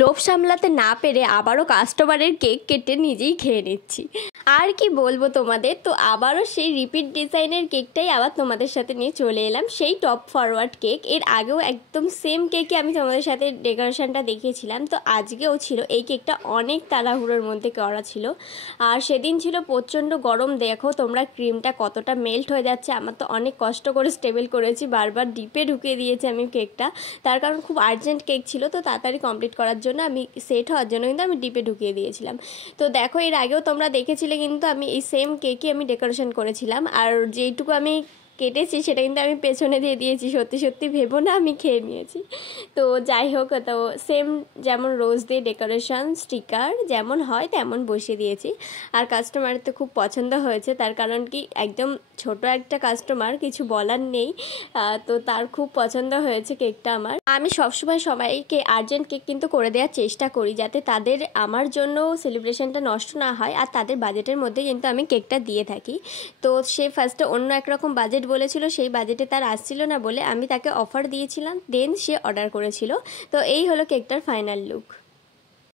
লোভ সামলাতে না পেরে আবারও কাস্টমারের কেক কেটে নিজেই খেয়ে নিচ্ছি। আর কি বলবো তোমাদের, তো আবারও সেই রিপিট ডিজাইনের কেকটাই আবার তোমাদের সাথে নিয়ে চলে এলাম, সেই টপ ফরওয়ার্ড কেক। এর আগেও একদম সেম কেকে আমি তোমাদের সাথে ডেকোরেশনটা দেখিয়েছিলাম, তো আজকেও ছিল। এই কেকটা অনেক তাড়াহুড়োর মধ্যে করা ছিল, আর সেদিন ছিল প্রচণ্ড গরম। দেখো তোমরা ক্রিমটা কতটা মেল্ট হয়ে যাচ্ছে। আমার তো অনেক কষ্ট করে স্টেবল করেছি, বারবার ডিপে ঢুকিয়ে দিয়েছি আমি কেকটা, তার কারণ খুব আর্জেন্ট কেক ছিল, তো তাড়াতাড়ি কমপ্লিট করার জন্য আমি সেট হওয়ার জন্য কিন্তু আমি ডিপে ঢুকিয়ে দিয়েছিলাম। তো দেখো এর আগেও তোমরা দেখেছিলে কিন্তু আমি এই সেম কেকই আমি ডেকোরেশন করেছিলাম, আর যেইটুকু আমি কেটেছি সেটা কিন্তু আমি পেছনে দিয়ে দিয়েছি, সত্যি সত্যি ভেবো না আমি খেয়ে নিয়েছি। তো যাই হোক, তো সেম যেমন রোজ দিয়ে ডেকোরেশন স্টিকার যেমন হয় তেমন বসিয়ে দিয়েছি। আর কাস্টমারের তো খুব পছন্দ হয়েছে, তার কারণ কি একদম ছোট একটা কাস্টমার, কিছু বলার নেই। তো তার খুব পছন্দ হয়েছে কেকটা আমার। আমি সবসময় সবাইকে আর্জেন্ট কেক কিন্তু করে দেওয়ার চেষ্টা করি, যাতে তাদের আমার জন্য সেলিব্রেশনটা নষ্ট না হয়, আর তাদের বাজেটের মধ্যে কিন্তু আমি কেকটা দিয়ে থাকি। তো সে ফার্স্টে অন্য একরকম বাজেট বলেছিল, সেই বাজেটে তার আসছিল না বলে আমি তাকে অফার দিয়েছিলাম, দেন সে অর্ডার করেছিল। তো এই হলো কেকটার ফাইনাল লুক।